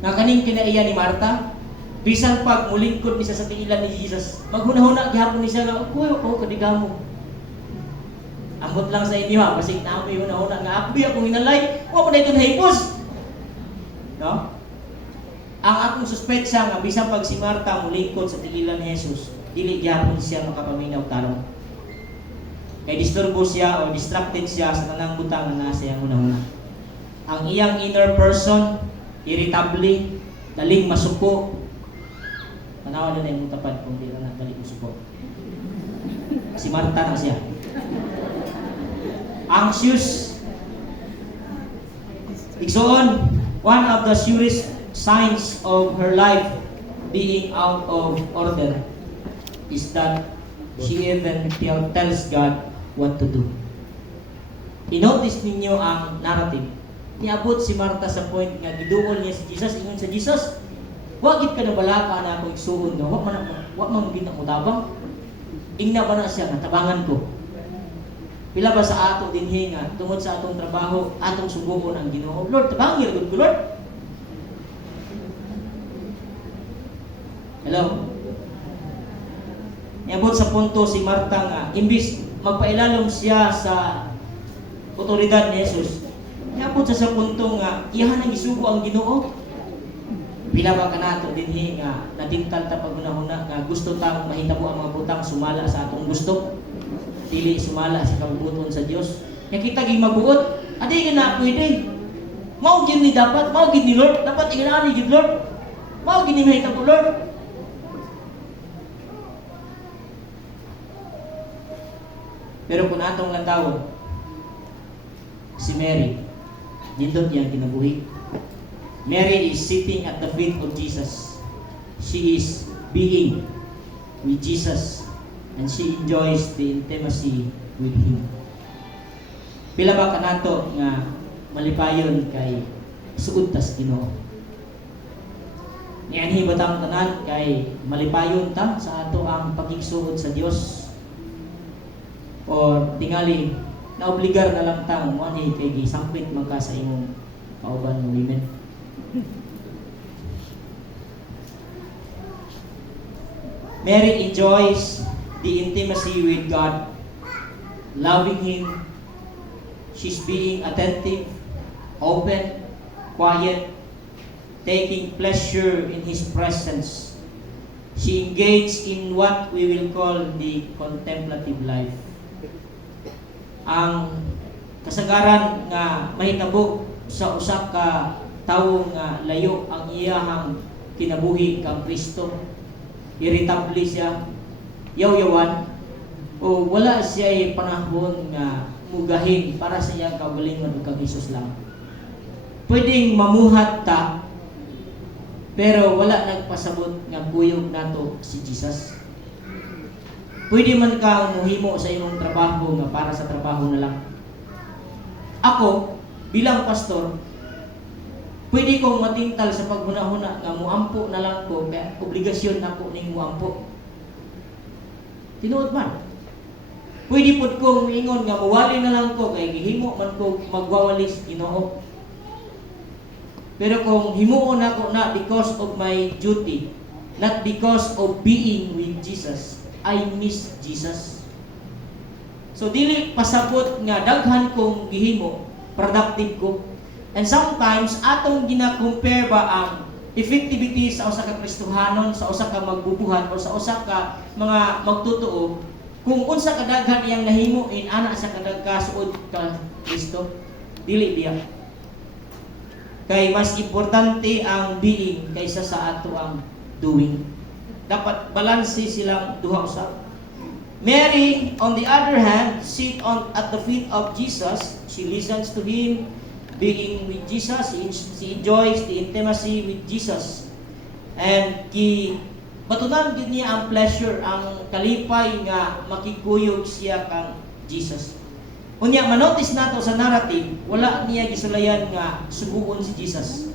nga kaning kinaiya ni Marta, bisan pag mulingkod ni sa tiilan ni Jesus, maghuna-huna gihapon ni siya nga, "Kuya ko kadigamo." Amot lang sa inyo ha, basig na amoy huna-huna nga abi akong hinalay, wa pa dayton hipos. No? Ang akong suspetsa nga bisan pag si Marta mulingkod sa tiilan ni Jesus, dili gihapon siya makapaminaw tarong. Kay disturbo siya o distracted siya sa tanang butang na nasa iyang huna-huna. Ang iyang inner person, irritable, daling masuko. Tanawa na yung tapad kung di na daling masuko. Si Marta na siya. Anxious. Igsoon, one of the surest signs of her life being out of order is that she even tells God what to do. I-notice ninyo ang narrative. Niabot si Marta sa point nga giduol niya si Jesus, ingon sa Jesus, "Wa gid ka na balaka na ako igsuon nga, wa man gid na mo tabang. Ingna ba na siya nga tabangan ko?" Pila ba sa ato dinhi nga tungod sa atong trabaho, atong subuon ang Ginoo. Lord, tabangi gud ko, Lord. Hello. Niabot sa punto si Marta nga imbis magpailalom siya sa otoridad ni Jesus, niabot sa punto nga iyahan ang isugo ang Ginoo. Pila ba kanato dinhi nga natintal ta paghunahuna nga gusto ta mahitabo ang mga butang sumala sa atong gusto, dili sumala sa kabubuton sa Dios. Nya kita gi mabuot, adi na pwede. Mao gid ni dapat, mao gid ni Lord, dapat inani gid Lord. Mao gid ni mahitabo Lord. Pero kung atong lantawon, si Mary, dindot yang kinabuhi. Mary is sitting at the feet of Jesus. She is being with Jesus and she enjoys the intimacy with Him. Pila ba kanato nga malipayon kay suod tas Ginoo? Nianhi batang tanan kay malipayon ta sa ato ang pagigsuod sa Dios? O tingali na obligar na lang tang mo ani kay gisampit magka sa imong kauban ng women. Mary enjoys the intimacy with God, loving Him. She's being attentive, open, quiet, taking pleasure in His presence. She engaged in what we will call the contemplative life. Ang kasagaran nga mahitabo sa usa ka tawo nga layo ang iyahang kinabuhi kang Kristo. Irritable siya, yaw-yawan, o wala siya panahon nga mugahin para sa iyang kaugalingon kang Hesus lang. Pwedeng mamuhat ta, pero wala nagpasabot nga kuyog nato si Jesus. Pwede man kang muhimo sa imong trabaho nga para sa trabaho na lang. Ako, bilang pastor, pwede kong matingtal sa paghuna-huna nga muampo na lang ko, kaya obligasyon na ko ning muampo. Tinuod man. Pwede pod kong ingon nga muwali na lang ko, kaya gihimo man ko magwawalis Ginoo. Pero kung himuon ako na because of my duty, not because of being with Jesus, I miss Jesus. So dili pasabot nga daghan kong gihimo, productive ko. And sometimes atong gina-compare ba ang effectivity sa usa ka Kristohanon, sa usa ka magbubuhat o sa usa ka mga magtutuo, kung unsa ka daghan iyang nahimo in ana sa kadagka suod ka Kristo, dili biya. Kay mas importante ang being kaysa sa ato ang doing. Dapat balanse silang duha usab. Mary, on the other hand, sit at the feet of Jesus. She listens to Him, being with Jesus. She enjoys the intimacy with Jesus. And batunan gid niya ang pleasure, ang kalipay nga makikuyog siya kang Jesus. Unya, manotice nato sa narrative, wala niya gisulayan nga subuon si Jesus.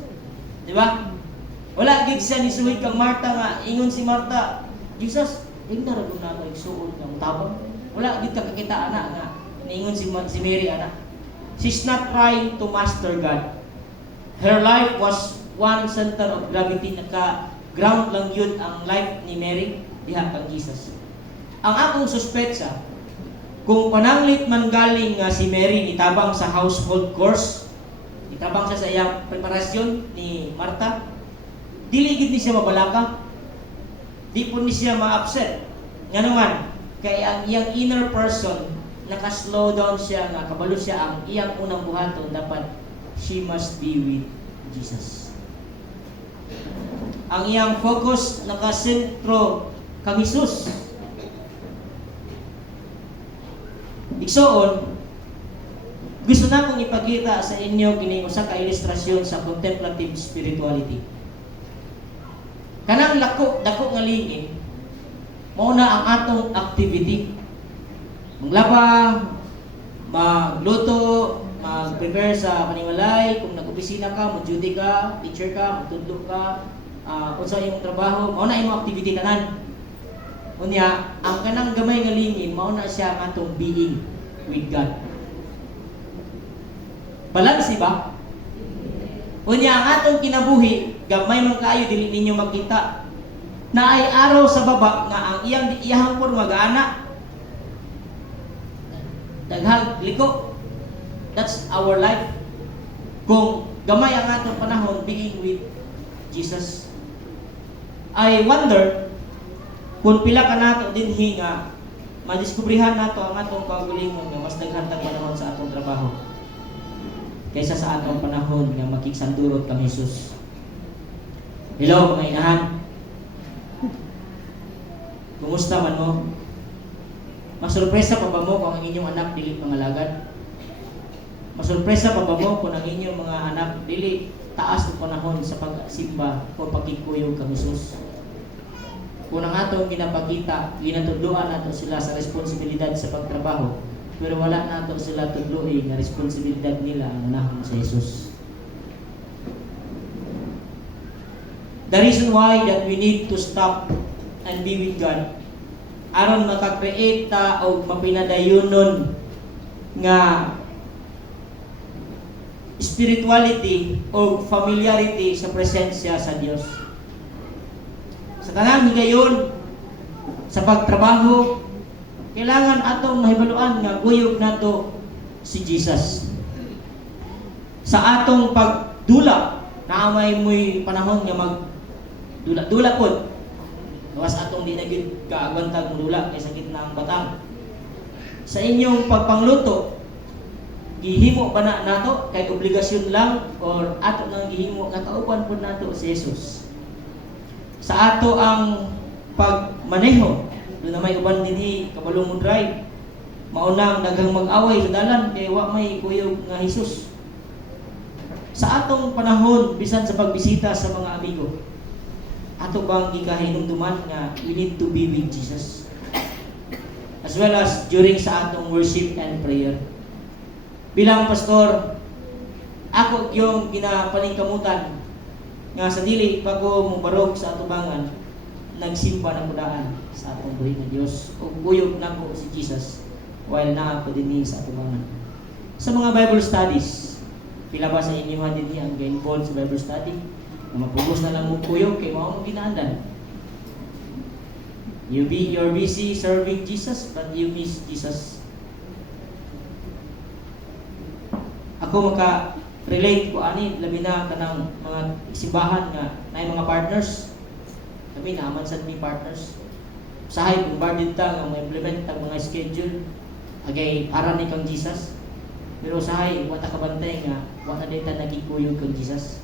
Di ba? Wala gid siya ni suhid kang Marta nga ingon si Marta, Jesus, igna ra gud na igsuon nga tabang. Wala gid ka kakita ana nga niingon si Mary ana. She's not trying to master God. Her life was one center of gravity, naka-ground lang yun ang life ni Mary, diha kang Jesus. Ang akong suspetsa, kung pananglit man galing nga si Mary nitabang sa household course, nitabang siya sa iyang preparasyon ni Martha, dili gid ni siya mabalaka, di po ni siya ma-upset. Nga naman, kay ang iyang inner person, naka-slow down siya, nga kabalo siya ang iyang unang buhaton, dapat she must be with Jesus. Ang iyang focus, nakasentro kang Jesus. Igsoon, gusto na kong ipakita sa inyo kini usa ka ilustrasyon sa contemplative spirituality. Kanang dako nga lingin, mao na ang atong activity. Maglaba, magluto, mag-prepare sa panimalay, kung nag-opisina ka, mag-duty ka, teacher ka, magtudlo ka, unsa imong trabaho, mao na imong activity tanan. Unya, ang kanang gamay nga lingin, mao na siya ang atong being with God. Balanse ba? Unya, ang atong kinabuhi, gamay man kaayo dili ninyo makita, na ay araw sa baba nga ang iyang porma gaana. Daghang liko. That's our life. Kung gamay ang atong panahon being with Jesus. I wonder kung pila ka nato dinhi nga madiskubrihan nato ang atong kaugalingon nga mas daghang tag panahon sa atong trabaho kaysa sa atong panahon nga makiksandurot kang Jesus. Hello mga inahan. Kumusta man mo? Masurpresa pa ba mo kung ang inyong anak dili pangalagad? Masurpresa pa ba mo kung ang inyong mga anak dili taas ng panahon sa pagsimba o pagkikuyog kang Jesus? Kung ang atong ginapakita, ginatudloan nato sila sa responsibilidad sa pagtrabaho, pero wala nato sila tudloy na responsibilidad nila ang anahon sa Jesus. The reason why that we need to stop and be with God, aron maka-create ta o mapinadayonon nga spirituality o familiarity sa presensya sa Dios. Sa tanang higayon, sa pagtrabaho, kailangan atong mahibaluan nga guyog nato si Jesus. Sa atong pagdula, naamay mo'y panahon nga magdula-dula po. Gawas atong di na gid kaagwantag ng dula kay sakit na ang batang. Sa inyong pagpangluto, gihimo ba na nato kay obligasyon lang or ato nang gihimo nakauban pud nato si Jesus. Sa ato ang pagmaneho, doon na may uban dinhi kabalo mo drive. Maunang daghang mag-away sa dalan kay wa may kuyog nga Jesus. Sa atong panahon bisan sa pagbisita sa mga amigo, ato bang gikahinumduman nga we need to be with Jesus? As well as during sa atong worship and prayer. Bilang pastor, ako yung ginapalingkamutan nga sa dili pa ko mubarog sa atubangan, nagsimba ng kudaan sa atong buhi nga Dios ug kuyog nako si Jesus while naa ko dinhi sa atubangan. Sa mga Bible studies, pila ba sa inyo dinhi ang ga-involved sa Bible study? Mapugos na lang mo kuyog kay mao ang ginaandan. You're busy serving Jesus but you miss Jesus. Ako maka-relate ko ani labi na kanang mga simbahan nga naay mga partners. Kami naaman sad mi partners. Usahay bombarded ta nga ma-implement ang mga schedule agay para ni kang Jesus. Pero usahay wa ta kabantay nga wa na data nagikuyog kang Jesus.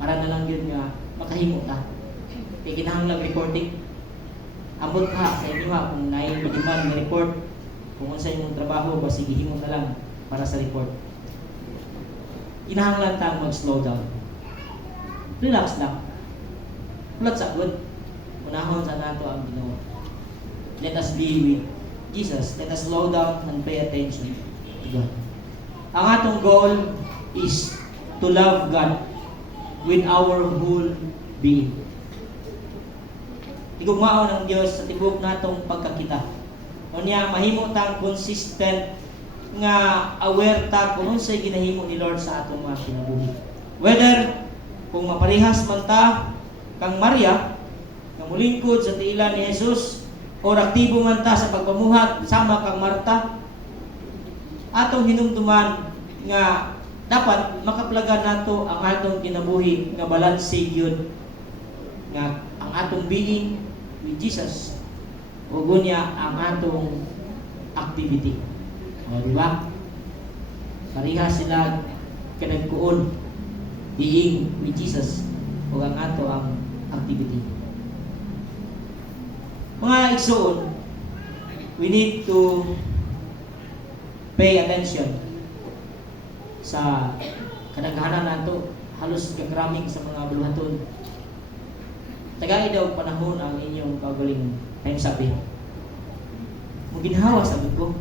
Para na lang yun nga makahimo ta. Kay kinahanglan recording. Ambot ka sa inyo ha kung naay minimal nga report kung unsa imong trabaho basi gihimo na lang para sa report. Kinahanglan ta mag-slow down. Relax lang. Ulat sa good. Unahon sa nato ang Ginoo. Let us be with Jesus. Let us slow down and pay attention to God. Ang atong goal is to love God with our whole being. Igugmao ng Dios sa tibok natong pagkakita. Unya mahimo tang consistent nga aware ta kung unsay ginahimo ni Lord sa atong mga kinabuhi. Whether kung maparihas man ta kang Maria nga mulingkod sa tiilan ni Jesus o aktibo man ta sa pagpamuhat sama kang Marta, atong hinumduman nga dapat makaplagan nato ang atong kinabuhi nga balanse gyud nga ang atong being with Jesus o gunya ang atong activity. O di ba? Pareha sila kanagkuon being with Jesus o ang ato ang activity. Mga igsoon, we need to pay attention sa kadaghanan nato halos gagraming sa mga buluhaton. Tagay daw panahon ang inyong kagaling time sabi. Muginhawa sabi ko.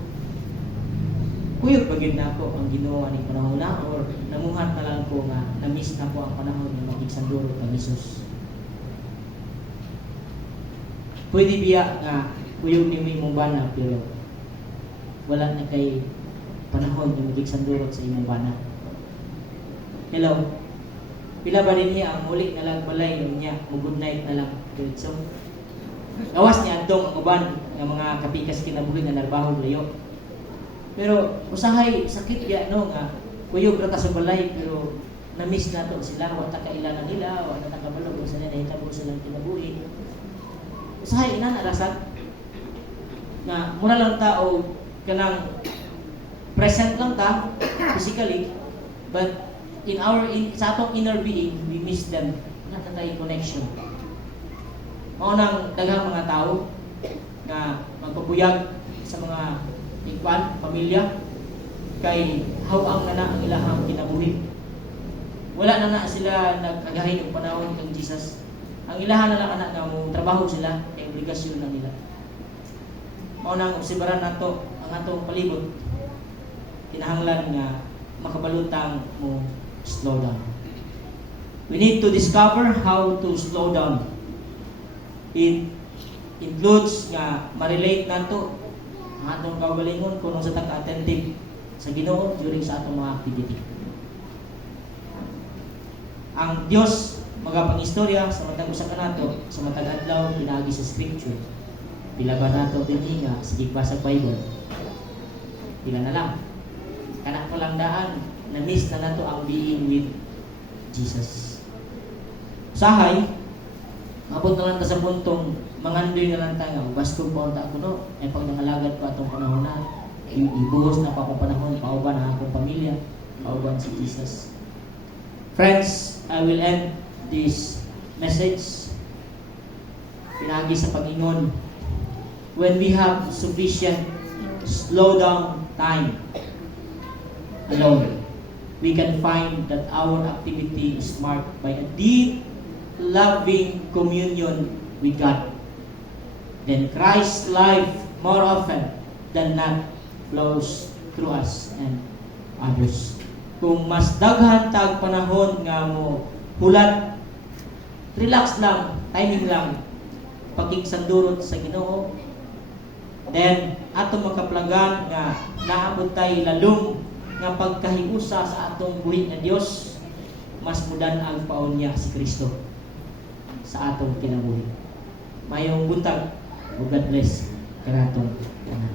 Kuyog bagid na ako ang ginawa ni panahon na or namuhat na lang ko nga na-miss na ko ang panahon ng magigsanduro kang Jesus. Pwede biya nga kuyog ni mong bana pero wala na kay panahon yung magigsanduro sa imong bana. Hello. Pila ba din niya ang muli na lang balay niya, good night na lang. So, gawas niya adtong ang uban ng mga kapikas kinabuhi nga narbaho layo. Pero usahay sakit ya no nga kuyog ra ta sa balay pero na-miss na to sila wa ta kaila nila wa ta kabalo sa nila hitabo silang kinabuhi. Usahay ina narasan na mura lang ta o kanang present lang ta physically but sa atong inner being we miss them na tayo connection. Mao nang daghang mga tao na magpapuyag sa mga ikwan, pamilya kay hawang na ang ilahang kinabuhi. Wala na sila nagkagahin ng panahon ng Jesus. Ang ilahan na lang anak nga mo trabaho sila kay obligasyon na nila. Mao nang obserbahan nato ang atong palibot. Kinahanglan nga makabalutang mo slow down. We need to discover how to slow down. It includes nga ma-relate nato ang atong kaugalingon kung sa tag-attentive sa Ginoo during sa atong mga activity. Ang Dios magapangistorya sa matag usa kanato sa matag adlaw pinaagi sa scripture. Pila ba nato dinhi nga sige pa sa Bible? Pila na lang. Kana ko lang daan na miss na nato ang being with Jesus. Usahay, mabot na lang ta sa puntong mangandoy na lang ta nga baskog pa unta ako no ay pag nangalagad ko atong panahon na ibuhos na pa akong panahon pauban ang akong pamilya pauban si Jesus. Friends, I will end this message pinagi sa Panginoon when we have sufficient slow down time alone, we can find that our activity is marked by a deep, loving communion with God. Then Christ's life more often than not flows through us and others. Kung mas daghan tag panahon nga mo hulat, relax lang, timing lang, pakigsandurot sa Ginoo, then ato makaplagan nga naabot tay lalong nga pagkahiusa sa atong buhi nga Dios, mas mudan ang paon niya si Kristo sa atong kinabuhi. Mayong buntag, o God bless kanatong tanan.